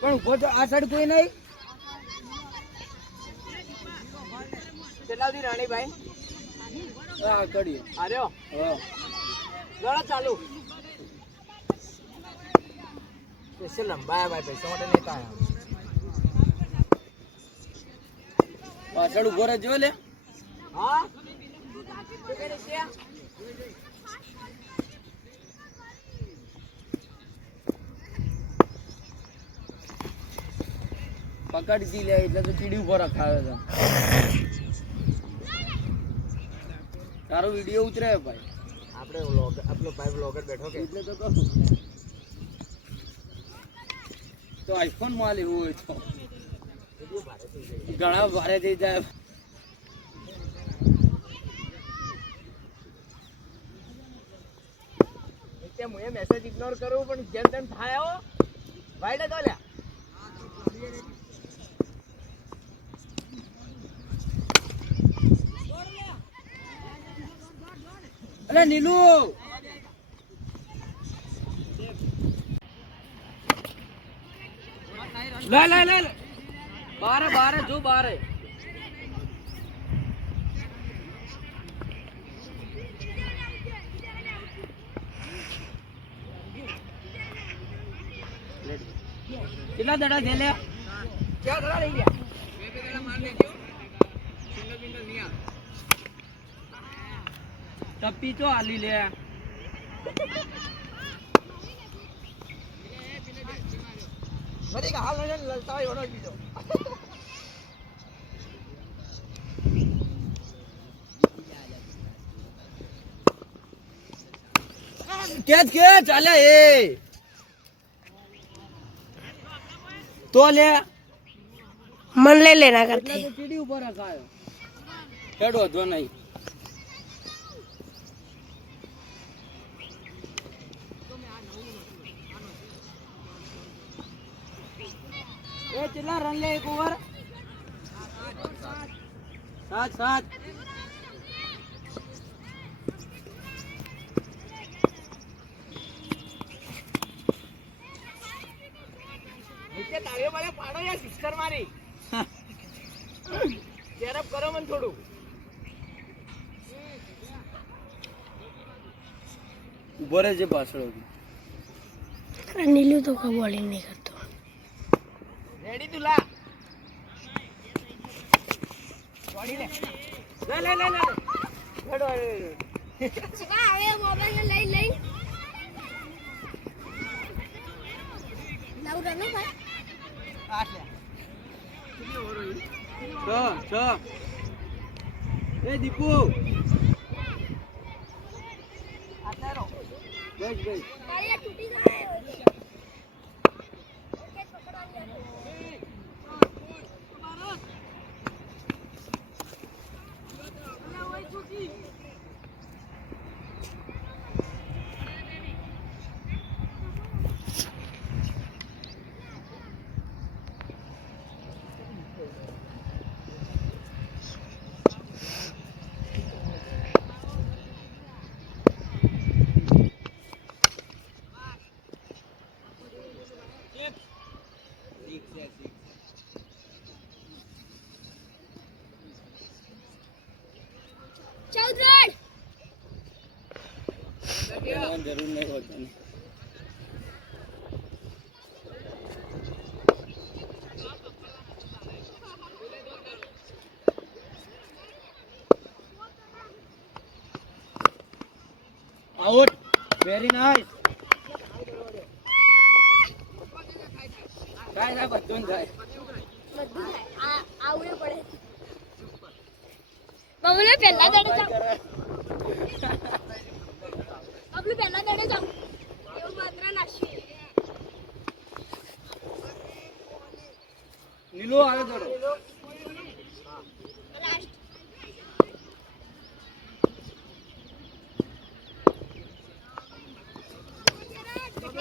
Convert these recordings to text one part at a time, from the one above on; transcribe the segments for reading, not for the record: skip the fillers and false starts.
પણ ઉભો તો આ સાઈડ કોઈ નહીં. કેટલા દી રાણીભાઈ હા કરી આર્યો હા લડા ચાલુ कैसे लंबाया भाई पैसा માટે નહીં કાયા પાછળ ઉભો રહેજો લે. હા તો કે છે પકડી દી લે એટલે તો ચીડી ઉભો રખાયો છે. તારો વિડિયો ઉતરે ભાઈ. આપણે વ્લોગ આપણો ભાઈ વ્લોગર બેઠો કે એટલે તો કહું તો આઈફોન માં લેવું હોય તો વિડિયો ભારે થઈ જાય ઘણા ભારે થઈ જાય. એટલે હું એ મેસેજ ઇગ્નોર કરું પણ જેમ તેમ થાય હો ભાઈ ને તો લ્યા અરે નીલુ લે લે લે બારે બારે જો બારે કેટલા દડા છે લે ક્યાં ધરા લઈ ગયા બે દડા માર લેજો સિંગલ બિંગલ નહીં આવે ટપ્પી તો આલી લે બધી કા હાલ ન લલતા હોય ઓનો બીજો કે ચાલે એ તો લે मन ले लेना करते એટલે તો ચીડી ઉપર રખાયો હેડો જો નહીં એ કેટલા રન લે એક ઓવર 7 નીચે તાળીઓ મારે પાડો યાર સિસ્કર મારી ચેરઅપ કરો મને થોડું ઉભો રહેજે પાછળ नीलू तो का बॉलिंग नहीं करता રેડી તું લા બોડી લે લે લે લે લે હેડો સકા આવે મોબાઈલ લઈ લઈ લાવ રનો ભાઈ આઠ લે કેટલી ઓવર હોય 6 એ દીપુ આટારો બસ બસ તારી તૂટી જાય ઓકે પકડા લે चौधरी જરૂર નહીં હોતી આઉટ વેરી નાઇસ થાય બધું થાય બધું થાય આવડે પડે બબુલે પહેલા દડે જાવ બબુલે પહેલા દડે જાવ એવું માત્ર નાશી નીલો આવે દડો લાસ્ટ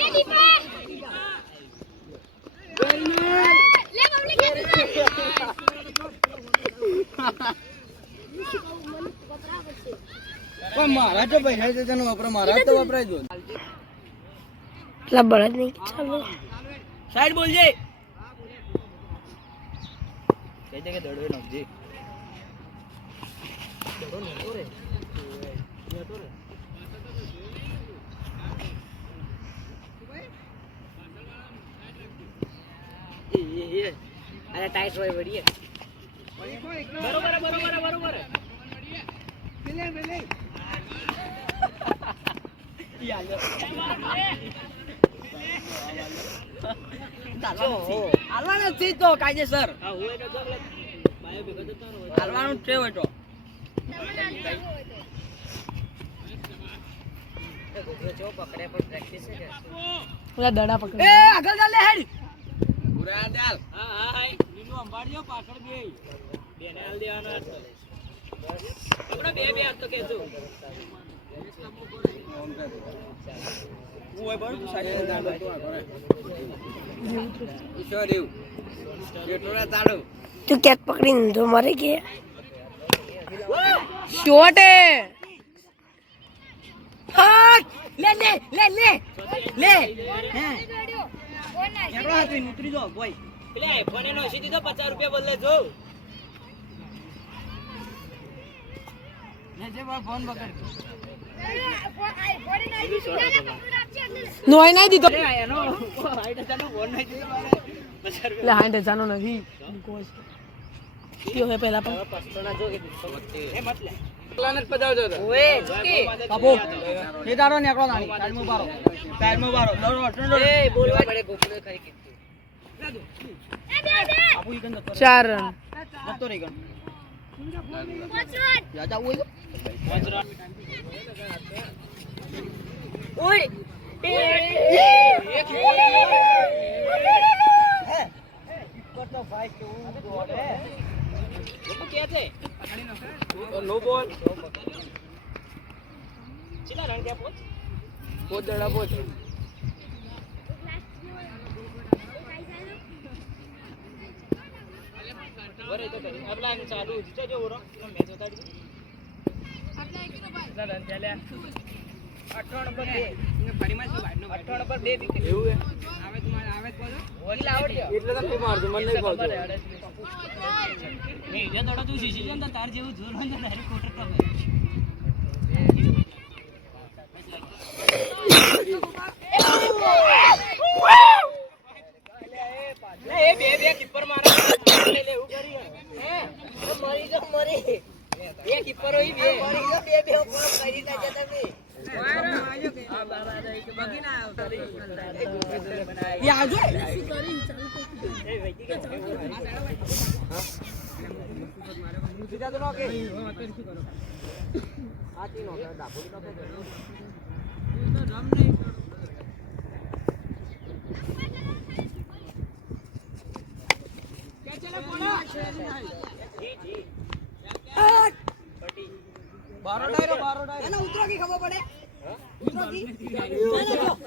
એ દીપા વેરી નાઇસ લે બબુલે કે પણ મારા તો પૈસા છે તને વપરાય મારા તો વપરાય જો એટલા બળદ નહીં ચાલો સાઈડ બોલજે કહી દે કે દડો નખજે દડો નતો રે નતો રે એ અરે ટાઈટ હોય વડીએ બરોબર પેલે હાલવાનું જ તો કાયદેસર હાલવાનું જ હોય તો પેલા દડા પકડ એ આગળ ચાલ લે હેડ પૂરા ચાલ હા હા હાય લીલો અંબાડ્યો પાછળ બે બેને હાલ દેવાનો આપણે બે હાથ તો કેજો ઓય બળ તું સાઈડ દાડો તો આ કરે ઈશ્વર દેવ જેટલા ચાલો તું કેટ પકડીને તો મરે કે શોટ હે લે હે કેટલો હાથ ઉતરી જો બોય પેલે આઈફોન એનો હસી દીધો 50 રૂપિયા બદલે જો લે જે ફોન બગડ નોય નહીં દીધો લે એનો 60,000 નો ફોન નહીં દીધો 50 એટલે 60,000 નો નથી કયો હે પહેલા પણ પસ્તોના જો કે એ મત લે પ્લાન જ પજાવજો તો ઓએ ચુકી બાપુ એ દાડો નેકળો નાની ટાઈમો બારો દડો એ બોલવા પડે ગોપડે ખરી કીધું આપુ ઈ ગંદો 4 રન જતો રહી ગણ રાજા ઓય ઓય એક હે કરતો ભાઈ કેવું દોડે લોકો કે છે નો બોલ ચિલા રન ગયા પોત દડા પોત વરે તો કરી આપલા એમ ચાલુ જીતે જો ઓરો મેચ ઉતાડી આપલા રન ચાલ્યા 8 નંબર 2 ને ફરીમાં શું 8 નંબર 2 વિકેટ એવું હે આવે તમારે આવે બોલો ઓલી આવડ્યો એટલે તો નહીં મારજો મને નહીં ફાવતું નહીં જે દોડા તું શીશી જન તાર જેવું જોર હોય ને ડાયરેક્ટ કોટર તો ભાઈ બે કીપર મારે લે એવું કરી હે મરી જો મરી બે કીપર હોય બે મરી જો બે ઉપર કરી નાખે તમે એના ઉતરો કી ખબર પડે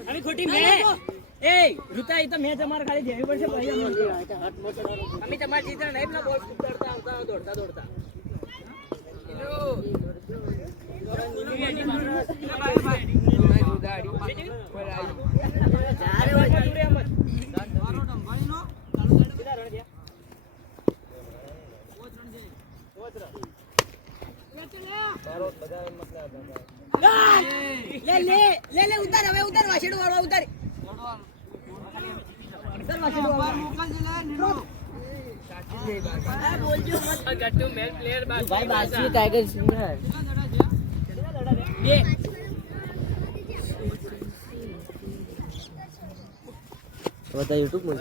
અમે ખોટી મે એ રૂતા ઈ તો મેચ અમાર ખાલી જેવી પડશે ભાઈ અમે તમાર જીતર નહીં ના બોલ ઉતરતા આવતા દોડતા લે ઉતાર હવે ઉતાર વાછેડું વાળવા ઉતાર બોલજો મત ગટ્ટુ મેલ પ્લેયર ભાઈ બાજુ ટાઈગર સિંહ હે ये बता YouTube में